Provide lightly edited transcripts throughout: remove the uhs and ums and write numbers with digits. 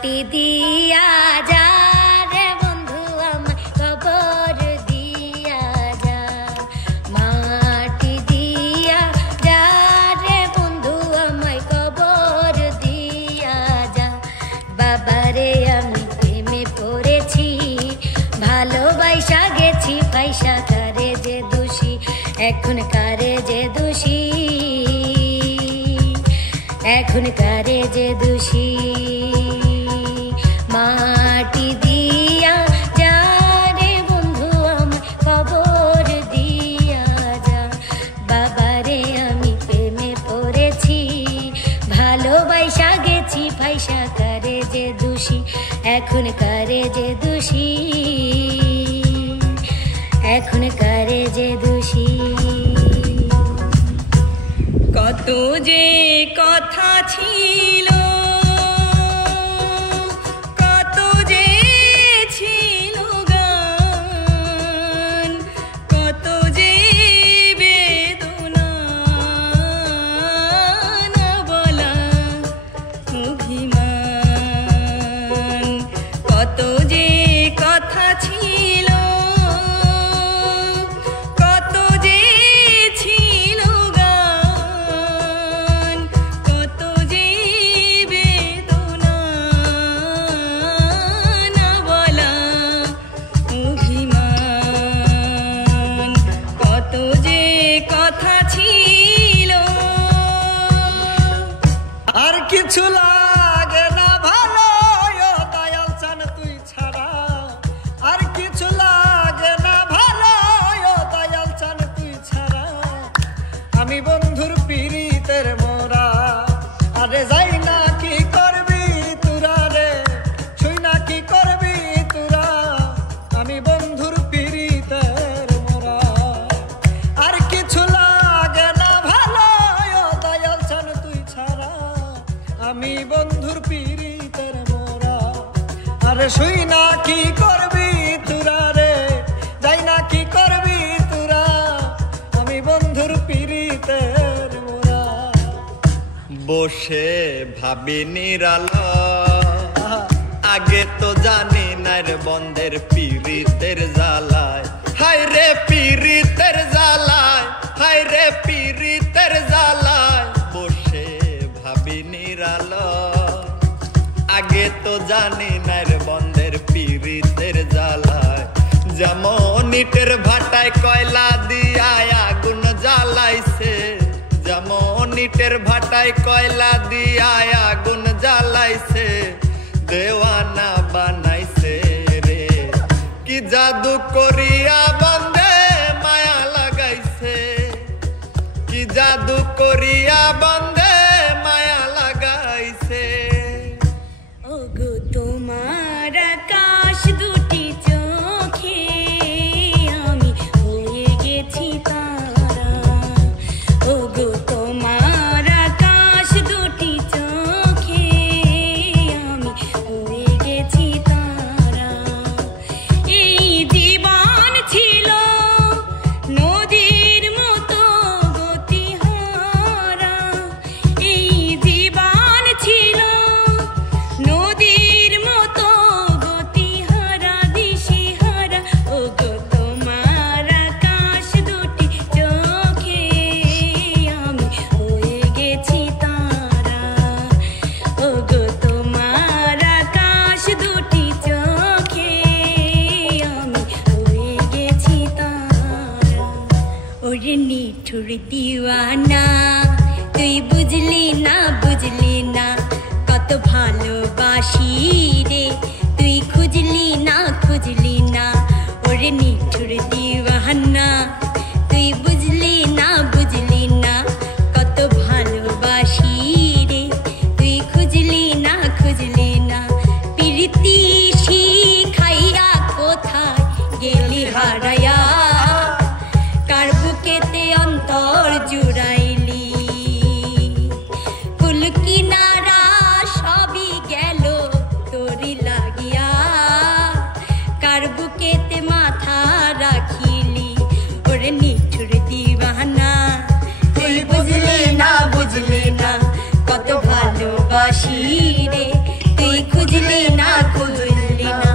মাটি দিয়া যা রে বন্ধু আমায় কবর দিয়া যা, মাটি দিয়া যা রে বন্ধু আমায় কবর দিয়া যা। বাবারে আমি প্রেমে পড়েছি, ভালোবাসা গেছি পয়সা কারে যে দোষী, এখন কারে যে দোষী, এখন কারে যে দোষী। মাটি দিয়া যা রে বন্ধু আমায় কবর দিয়া যা। বাবারে আমি প্রেমে পড়েছি, ভালোবাসা গেছি পয়সা কারে যে দোষী, এখন কারে যে দোষী, এখন কারে যে দোষী। কত যে কথা ছিল, কত যে ছিল গান, কত যে বেদনা না বলা অভিমান, কত যে কথা ছিল, কত যে ছিল গান, কত যে বেদনা না বলা অভিমান, কত যে কথা ছিল। আর কিছু লাগে না ভালো ও দয়াল চান তুই ছাড়া, আর কিছু লাগে না ভালো ও দয়াল চান তুই ছাড়া। আমি বন্ধুর পীড়িতের মোরা, আরে যাই না কি করবি তোরা রে, ছুই না কি করবি তোরা। আমি বন্ধুর পীড়িতের মোরা, আর কিছু লাগে না ভালো ও দয়াল চান তুই ছাড়া। আমি বন্ধুর পীড়িতের মোরা, আরে শুই না কি করবি তোরা রে, যাই না কি করবি তোরা। আমি বন্ধুর পীড়িতের মোরা। বসে ভাবি নিরালা, আগে তো জানি না রে বন্ধের পীড়িতের জ্বালায়, হায় রে পীড়িতের জ্বালায়, হায় রে পীড়িতের জ্বালায়। বসে ভাবি নিরালা, আগে তো জানি না রে বন্ধের পীড়িতের জ্বালায়। যেমন ইটের ভাটায় কয়লা দিয়া আগুন জ্বালাইছে, যেমন ইটের ভাটায় কয়লা দিয়া আগুন জ্বালাইছে, দেওয়ানা বানাইছে রে। কি জাদু করিয়া বন্ধে মায়া লাগাইছে, কি জাদু করিয়া বন্ধে মায়া লাগাইছে। ওগো তোমার আকাশ দুটি চোখে আমি হয়ে গেছি তারা, ওগো তোমার আকাশ দুটি চোখে আমি হয়ে গেছি তারা। এই জীবন ছিল নদীর মতো গতিহারা, এই জীবন ছিল নদীর মতো গতিহারা দিশেহারা। ওগো তোমার আকাশ দুটি চোখে আমি হয়ে গেছি তারা, ওগো তোমার আকাশ দুটি চোখে আমি হয়ে গেছি তারা। ওরে নিঠুর দিওয়ানা, তুই বুঝলি না বুঝলি না কত ভালোবাসি রে, তুই খুঁজলি না খুঁজলি না। ওরে নিঠুর দিওয়ানা, তুই বুঝলি না বুঝলি না কত ভালোবাসি রে, তুই খুঁজলি না খুঁজলি না। প্রীতি শিখাইয়া কোথায় গেলি হারায়া, কার বুকেতে অন্তর জুড়াইলি। কুল কিনারা সবই গেল তোরি লাগিয়া, কার বুকেতে মাথা রাখিলি। ওরে নিঠুর দিওয়ানা, তুই বুঝলি না বুঝলি না কত ভালোবাসি রে, তুই খুঁজলি না খুঁজলি না।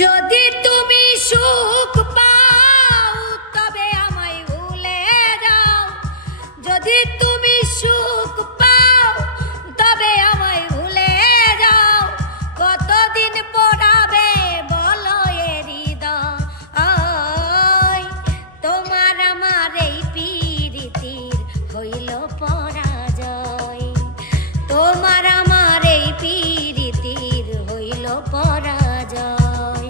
যদি তুমি সুখ পাও তবে আমায় ভুলে যাও, যদি তুমি সুখ পাও তবে আমায় ভুলে যাও। কতদিন পড়াবে বলো এ হৃদয়, তোমার আমার এই পীড়িতির হইল পরাজয়, তোমার আমার এই পীড়িতির হইল পরাজয়।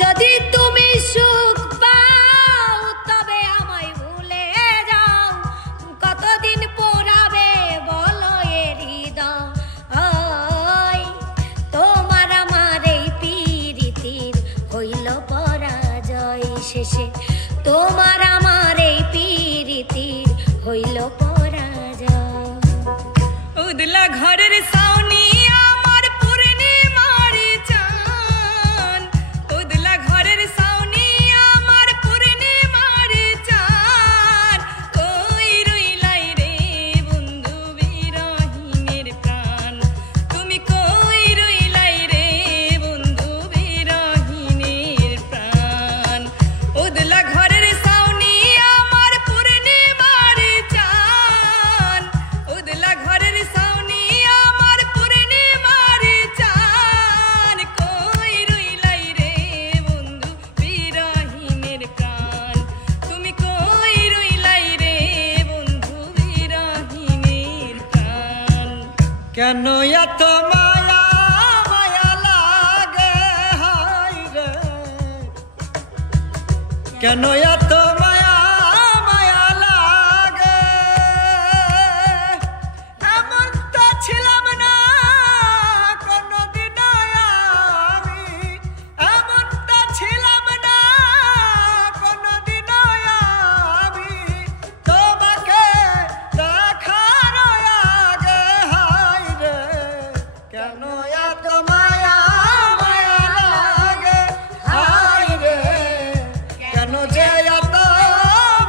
যদি তুমি সুখ পাও তবে আমায় ভুলে যাও, কতদিন পড়াবে বলো এ হৃদয়, তোমার আমার এই পীড়িতির হইল পরাজয়। শেষে তোমার আমার এই পীড়িতির হইল পরাজয়। উদলা ঘরের সাউনি আমার পূর্ণিমার চাঁদ, উদলা ঘরের সাউনি আমার পূর্ণিমার চাঁদ। কই রইলাই রে বন্ধু বিরহিনের প্রাণ, তুমি কই রইলাই রে বন্ধু বিরহিনের প্রাণ। উদলা ঘরের সাউনি আমার পূর্ণিমার চাঁদ, উদলা ঘরের সাউনি আমার পূর্ণিমার চাঁদ। কই রইলাই রে বন্ধু বিরহিনের প্রাণ, তুমি কই রইলাই রে বন্ধু বিরহিনের প্রাণ। কেন এত মায়া মায়া লাগে হায় রে, কেন এত মায়া মায়া লাগে, এমন তো ছিলাম না কোনদিন আমি, এমন তো ছিলাম না কোনদিন আমি, তোমাকে দেখার আগে হায় রে, কেন এত মায়া মায়া লাগে হায় রে, কেন যে এত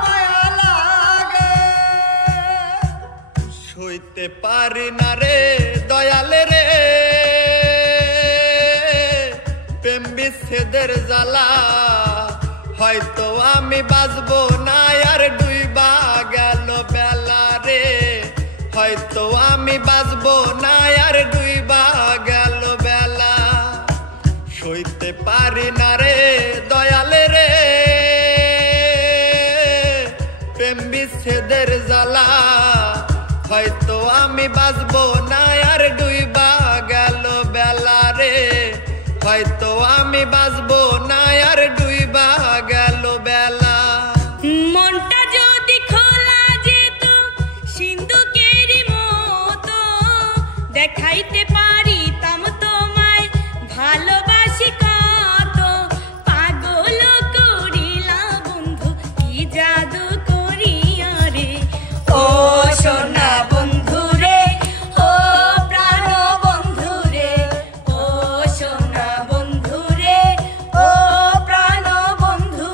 মায়া লাগে। সইতে পারি না রে দয়ালে রে, প্রেম বিচ্ছেদের জ্বালা, হয়তো আমি বাঁচবো না আর ডুইবা গেল বেলা রে, হয়তো আমি বাঁচবো না আর ডুইবা গেল বেলা। সইতে পারি না রে দয়ালে রে, প্রেম বিচ্ছেদের জ্বালা, হয়তো আমি বাঁচবো না আর ডুইবা গেল বেলা রে, হয়তো আমি বাঁচবো না আর ডুইবা গেল বেলা। মনটা যদি খোলা যেত সিন্ধুকের মতো, দেখাইতে পারিতাম তোমায় ভালোবাসি কত। পাগল করিলা বন্ধু কি জাদু করিয়া রে, ও সোনা বন্ধু রে, ও প্রাণ বন্ধু রে, ও সোনা বন্ধু রে, ও প্রাণ বন্ধু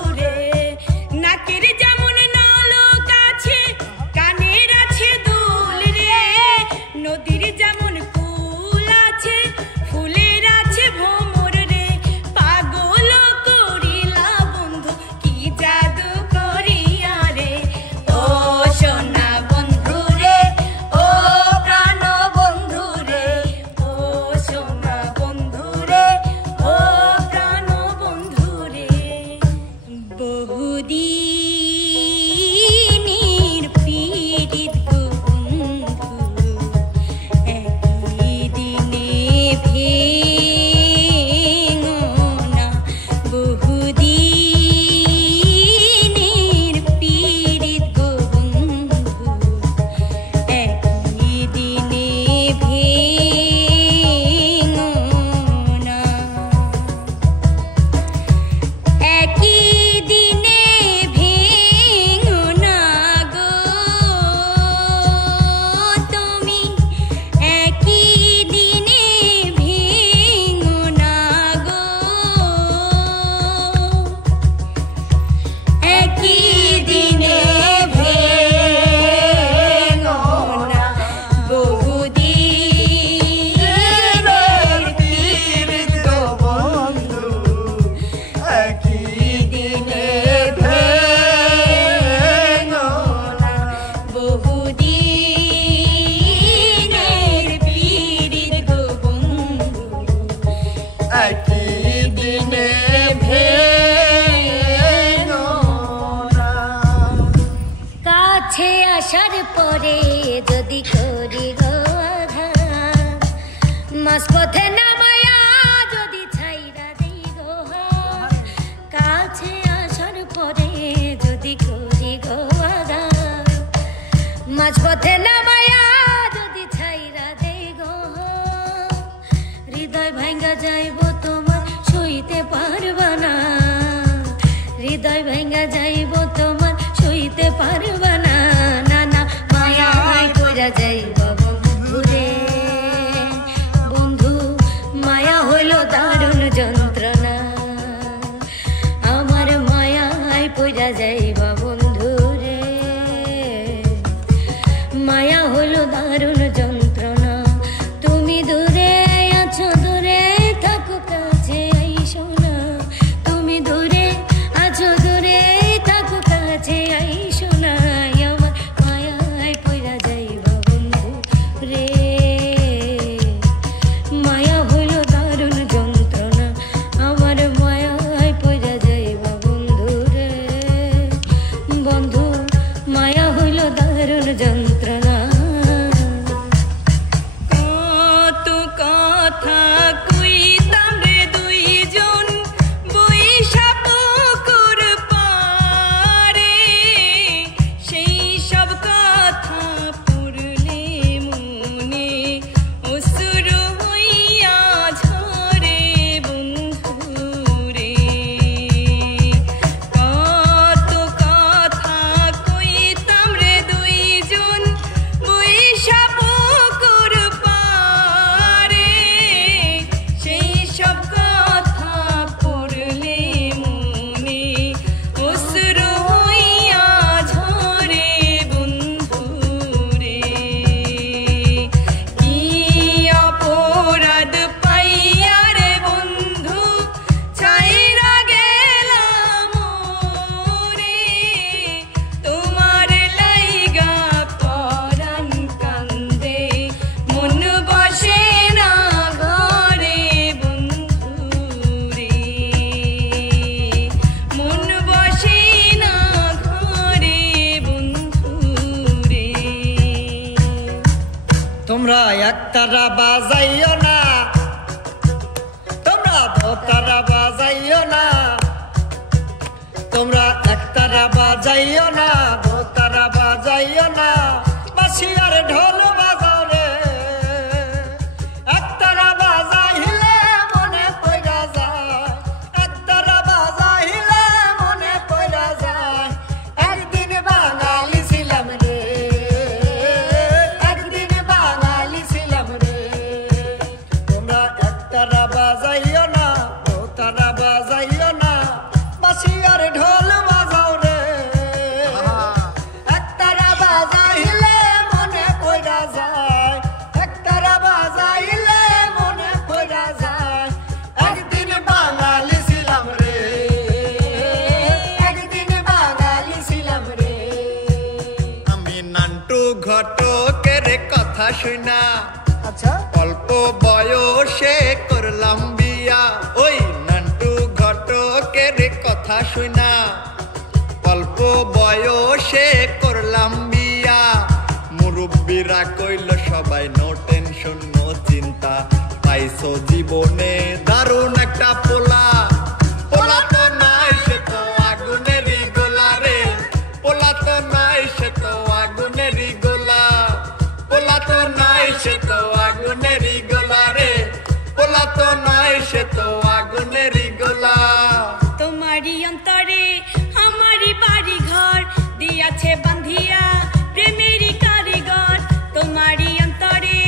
একই দিনে ভেঙো না। কাছে আসার পরে যদি করি গো আঘাত, মাঝপথে নামায়া যদি ছাইরা দেই গো হাত। কাছে আসার পরে যদি করি গো আঘাত, মাঝপথে নামায়া যদি ছাইরা দেই গো হাত। হৃদয় ভাঙ্গা যাইব তোমার সইতে পারবা না, হৃদয় ভাঙ্গা যাইব তোমার সইতে পারবা না। না না মায়ায় পইরা যাইব বন্ধু রে, বন্ধু মায়া হইল দারুণ যন্ত্রণা। আমার মায়ায় পইরা যাইব বন্ধু রে, মায়া হইল দারুণ যন্ত্রণা। তুমি দূরে আছো, দূরে থাকো কাছে আইসো না। তুমি দূরে আছো, দূরে থাকো কাছে আইসো না। আমার মায়ায় পইরা যাইব বন্ধু রে, মায়া হইল দারুণ যন্ত্রণা। আমার মায়ায় পইরা যাইব বন্ধু রে, বন্ধু মায়া হইল দারুণ যন্ত্রণা। কত কথা কইতাম রে দুইজন বইসা পুকুর পারে, সেই সব কথা পড়লে মনে অশ্রু হইয়া ঝরে বন্ধুরে। কত কথা কইতাম রে দুইজন বইসা পুকুর পারে, সেই সব কথা পড়লে মনে অশ্রু হইয়া ঝরে বন্ধুরে। কি অপরাধ পাইয়া রে বন্ধু ছাইরা গেলাম রে, তোমার লাইগা পরাণ কান্দে মন বসে না ঘরে বন্ধুরে, মন বসে না ঘরে বন্ধুরে। তোমরা একতারা বাজাইও না, তোমরা দোতারা বাজাইও না, তোমরা একতারা বাজাইও না, দোতারা বাজাইও না। বাঁশি আর ঢোল বাজাও রে, একতারা বাজাইলে মনে পইরা যায়, একতারা বাজাইলে মনে পইরা যায়। একদিন বাঙালি ছিলাম রে, একদিন বাঙালি ছিলাম রে। তোমরা একতারা বাজাইও না, দোতারা বাজাইও না, বাঁশি আর ঢোল বাজাও রে। একতারা বাজাইলে মনে পইরা যায়, একতারা বাজাইলে মনে পইরা যায়। একদিন বাঙালি ছিলাম রে, একদিন বাঙালি ছিলাম রে। আমি নান্টু ঘটকের কথা শুনা, আচ্ছা অল্প বয়সে করলাম বিয়া। ওই নান্টু ঘটকের কথা শুনা, অল্প বয়সে করলাম বিয়া। মুরব্বীরা কইল সবাই নো টেনশন নো চিন্তা, পাইছো জীবনে দারুণ একটা পোলা। পোলা তো নয় সে তো আগুনেরই গোলা রে, পোলা তো নয় সে তো আগুনেরই গোলা, পোলা তো নয় সে তো আগুনেরই গোলা রে, পোলা তো নয় সে তো আগুনেরই গোলা। তোমারই অন্তরে আমারই বাড়ি ঘর দিয়াছে বান্ধিয়া প্রেমেরই কারিগর। তোমারই অন্তরে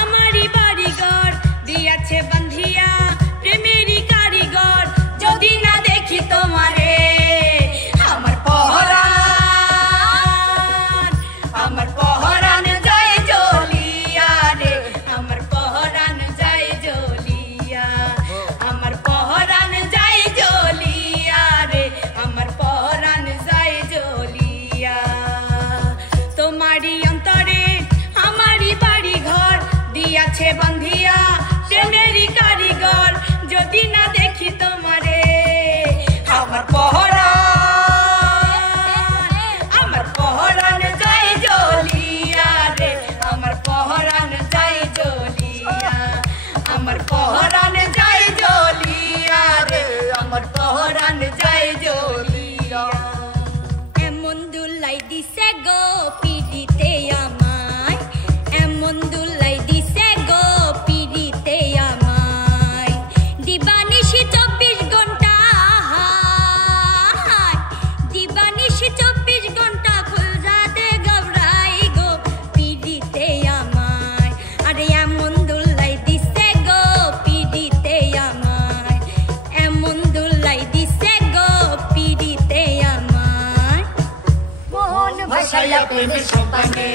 আমারই বাড়ি ঘর দিয়াছে বান্ধিয়া প্রেমেরই কারিগর। যদি না দেখি তোমারে আমার পহরান, আমার পহরান যায় জ্বলিয়া রে, আমার পহরান যায় জ্বলিয়া, আমার জড়াইয়া প্রেমের সম্পানে